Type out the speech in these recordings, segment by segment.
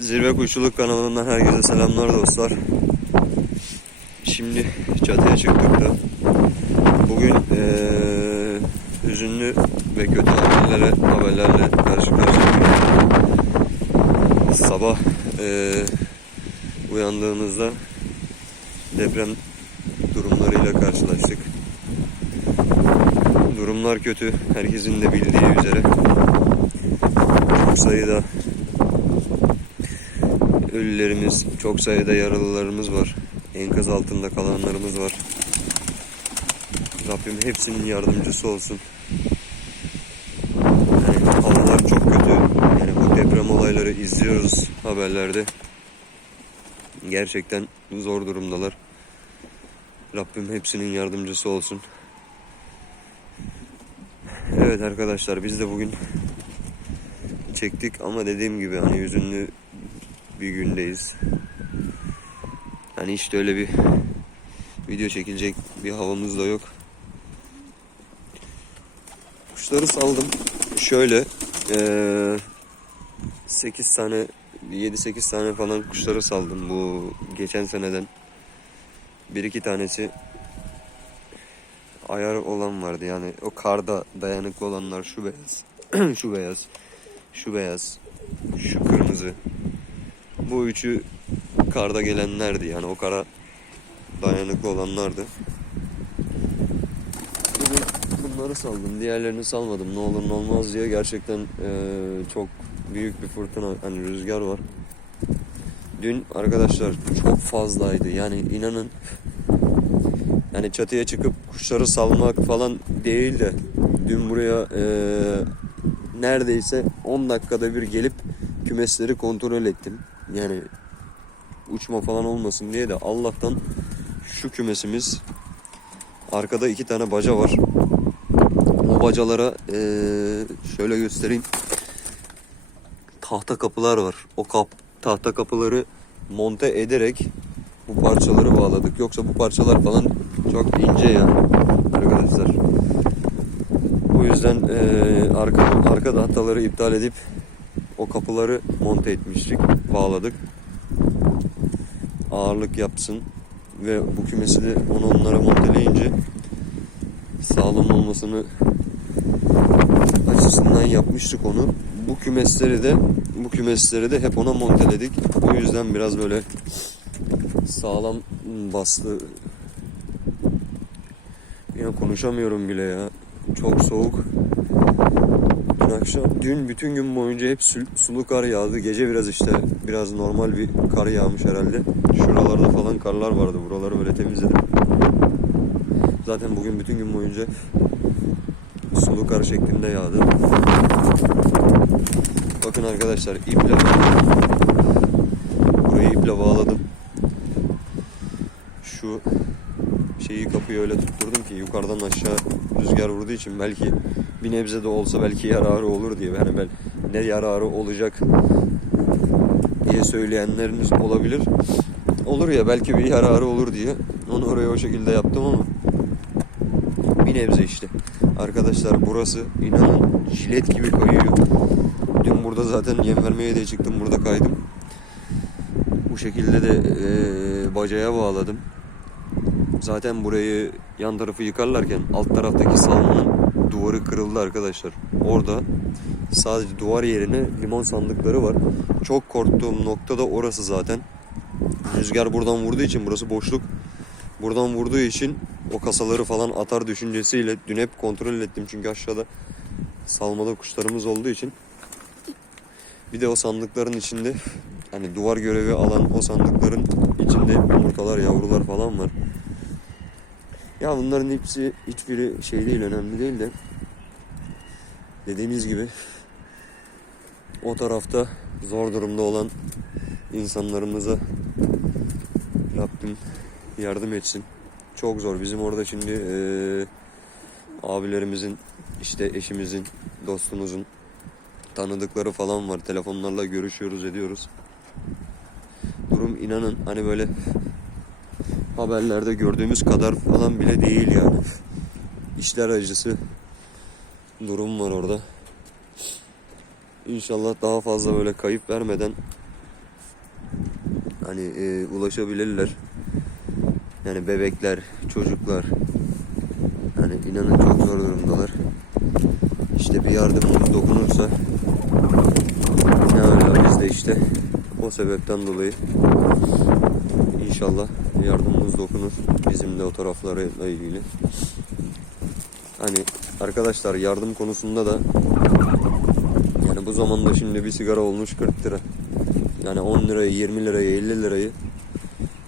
Zirve Kuşçuluk kanalından herkese selamlar dostlar. Şimdi çatıya çıktık da bugün eee hüzünlü ve kötü haberlere, haberlerle karşı karşıyayız. Sabah eee uyandığımızda deprem durumlarıyla karşılaştık. Durumlar kötü. Herkesin de bildiği üzere. Çok sayıda ölülerimiz, çok sayıda yaralılarımız var. Enkaz altında kalanlarımız var. Rabbim hepsinin yardımcısı olsun. Yani havalar çok kötü. Yani bu deprem olayları izliyoruz haberlerde. Gerçekten zor durumdalar. Rabbim hepsinin yardımcısı olsun. Evet arkadaşlar biz de bugün çektik ama dediğim gibi hani hüzünlü bir gündeyiz. Hani işte öyle bir video çekilecek bir havamız da yok. Kuşları saldım. Şöyle eee 8 tane 7-8 tane falan kuşları saldım bu geçen seneden. Bir iki tanesi ayar olan vardı yani o karda dayanıklı olanlar şu beyaz şu beyaz şu beyaz şu kırmızı bu üçü karda gelenlerdi yani o kara dayanıklı olanlardı. Bugün bunları saldım. Diğerlerini salmadım. Ne olur ne olmaz diye gerçekten eee, çok büyük bir fırtına hani rüzgar var. Dün arkadaşlar çok fazlaydı. Yani inanın yani çatıya çıkıp kuşları salmak falan değil de dün buraya eee, neredeyse 10 dakikada bir gelip kümesleri kontrol ettim. Yani uçma falan olmasın diye de Allah'tan şu kümesimiz arkada iki tane baca var. O bacalara eee, şöyle göstereyim. Tahta kapılar var. O kap tahta kapıları monte ederek bu parçaları bağladık. Yoksa bu parçalar falan çok ince ya arkadaşlar. O yüzden eee arka arka tahtaları iptal edip o kapıları monte etmiştik, bağladık. Ağırlık yapsın ve bu kümesi de onu onlara monteleyince sağlam olmasını açısından yapmıştık onu. Bu kümesleri de bu kümesleri de hep ona monteledik. O yüzden biraz böyle sağlam bastı. Ya konuşamıyorum bile ya. Çok soğuk. Dün akşam, dün bütün gün boyunca hep sulu kar yağdı. Gece biraz işte biraz normal bir kar yağmış herhalde. Şuralarda falan karlar vardı. Buraları böyle temizledim. Zaten bugün bütün gün boyunca sulu kar şeklinde yağdı. Bakın arkadaşlar iple burayı iple bağladım. Şu şeyi kapıyı öyle tutturdum ki yukarıdan aşağı rüzgar vurduğu için belki bir nebze de olsa belki yararı olur diye. Yani ben ne yararı olacak diye söyleyenleriniz olabilir. Olur ya belki bir yararı olur diye onu oraya o şekilde yaptım ama bir nebze işte. Arkadaşlar burası inanın jilet gibi kayıyor. Dün burada zaten yem vermeye de çıktım burada kaydım. Bu şekilde de eee, bacaya bağladım. Zaten burayı yan tarafı yıkarlarken alt taraftaki salmanın duvarı kırıldı arkadaşlar. Orada sadece duvar yerine limon sandıkları var. Çok korktuğum nokta da orası zaten. Rüzgar buradan vurduğu için burası boşluk. Buradan vurduğu için o kasaları falan atar düşüncesiyle dün hep kontrol ettim çünkü aşağıda salmalı kuşlarımız olduğu için. Bir de o sandıkların içinde hani duvar görevi alan o sandıkların içinde yumurtalar, yavrular falan var. Ya bunların hepsi hiçbiri şey değil önemli değil de dediğimiz gibi o tarafta zor durumda olan insanlarımıza Rabbim yardım etsin. Çok zor. Bizim orada şimdi eee, abilerimizin, işte eşimizin, dostumuzun tanıdıkları falan var. Telefonlarla görüşüyoruz, ediyoruz. Durum inanın hani böyle haberlerde gördüğümüz kadar falan bile değil yani. İşler acısı durum var orada. İnşallah daha fazla böyle kayıp vermeden hani e, ulaşabilirler. Yani bebekler, çocuklar. Hani inanın çok zor durumdalar. İşte bir yardımımız dokunursa ne hala biz de işte o sebepten dolayı inşallah yardımımız dokunur bizim de o taraflarla ilgili. Hani arkadaşlar yardım konusunda da yani bu zamanda şimdi bir sigara olmuş 40 lira. Yani 10 lirayı, 20 lirayı, 50 lirayı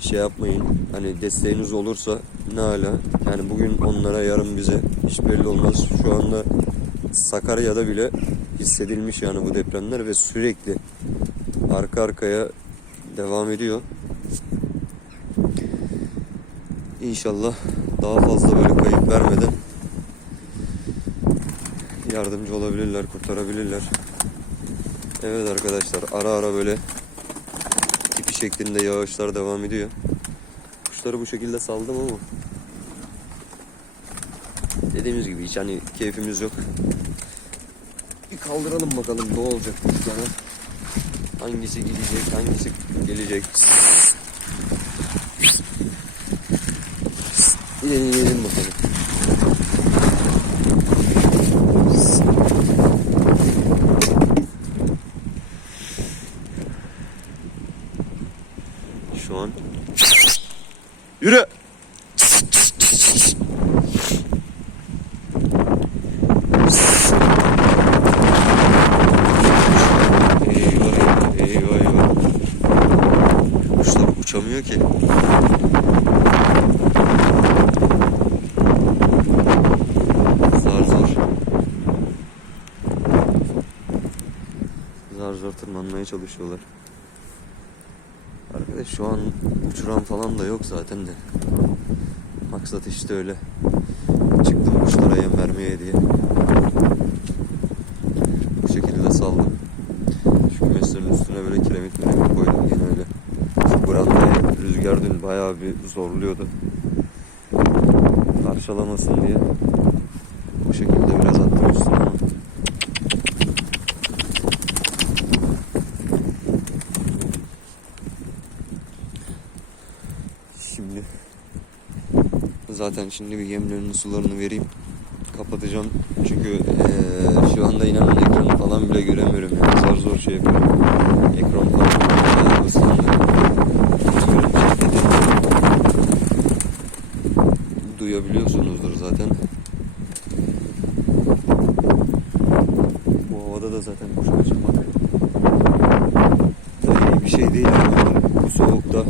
şey yapmayın. Hani desteğiniz olursa ne hala. Yani bugün onlara yarın bize hiç belli olmaz. Şu anda Sakarya'da bile hissedilmiş yani bu depremler ve sürekli arka arkaya devam ediyor. İnşallah daha fazla böyle kayıp vermeden yardımcı olabilirler, kurtarabilirler. Evet arkadaşlar ara ara böyle tipi şeklinde yağışlar devam ediyor. Kuşları bu şekilde saldım ama dediğimiz gibi hiç hani keyfimiz yok. Bir kaldıralım bakalım ne olacak kuşlara. Hangisi gidecek, hangisi gelecek. Bir deneyelim bakalım. Şu an Yürü! Eyvah eyvah eyvah. Kuşlar uçamıyor ki. Zar zor. Zar zor tırmanmaya çalışıyorlar. Arkadaş şu an uçuran falan da yok zaten de. Maksat işte öyle. Çıktım kuşlara yem vermeye diye. Bu şekilde saldım. Şu kümeslerin üstüne böyle kiremit miremit koydum yine öyle. Şu brandayı rüzgar dün bayağı bir zorluyordu. Parçalamasın diye. Bu şekilde biraz attım üstüne ama. Şimdi zaten şimdi bir yemlerini sularını vereyim. Kapatacağım. Çünkü eee, şu anda inanın ekranı falan bile göremiyorum yani. Zar zor şey yapıyorum. Ekran falan ıslandı. Duyabiliyorsunuzdur zaten. Bu havada da zaten kuş kaçırmak da iyi bir şey değil. Yani. Bu soğukta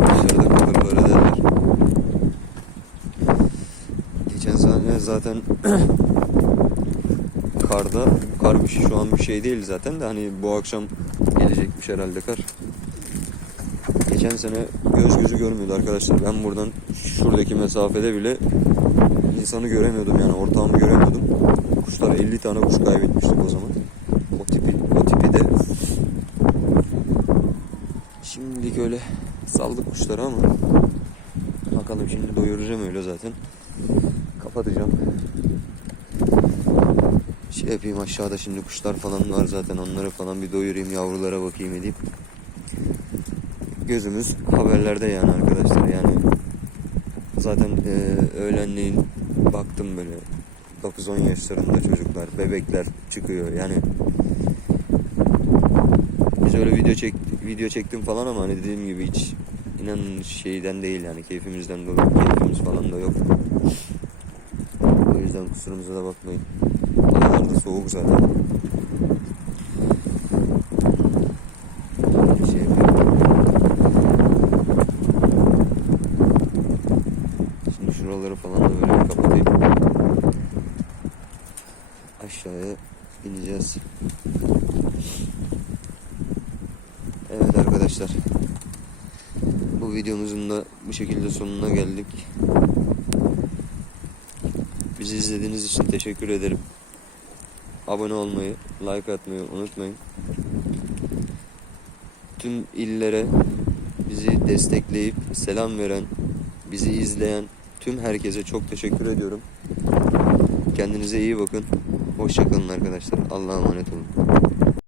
dışarıda kalır böyle derler. Geçen sene zaten karda, kar bir şey, şu an bir şey değil zaten de hani bu akşam gelecekmiş herhalde kar. Geçen sene göz gözü görmüyordu arkadaşlar. Ben buradan şuradaki mesafede bile insanı göremiyordum yani ortağımı göremiyordum. Kuşlar 50 tane kuş kaybetmiştik o zaman. O tipi, o tipi de Şimdilik öyle saldık kuşları ama bakalım şimdi doyuracağım öyle zaten. Kapatacağım. Şey yapayım aşağıda şimdi kuşlar falan var zaten onları falan bir doyurayım yavrulara bakayım edeyim. Gözümüz haberlerde yani arkadaşlar yani zaten e, öğlenleyin baktım böyle 9-10 yaşlarında çocuklar, bebekler çıkıyor yani biz öyle video çek video çektim falan ama hani dediğim gibi hiç inanın şeyden değil yani keyfimizden dolayı keyfimiz falan da yok. Yüzden kusurumuza da bakmayın. Havalar soğuk zaten. Şey. Şimdi şuraları falan da böyle kapatayım. Aşağıya ineceğiz. Evet arkadaşlar. Bu videomuzun da bu şekilde sonuna geldik. Bizi izlediğiniz için teşekkür ederim. Abone olmayı, like atmayı unutmayın. Tüm illere bizi destekleyip selam veren, bizi izleyen tüm herkese çok teşekkür ediyorum. Kendinize iyi bakın. Hoşçakalın arkadaşlar. Allah'a emanet olun.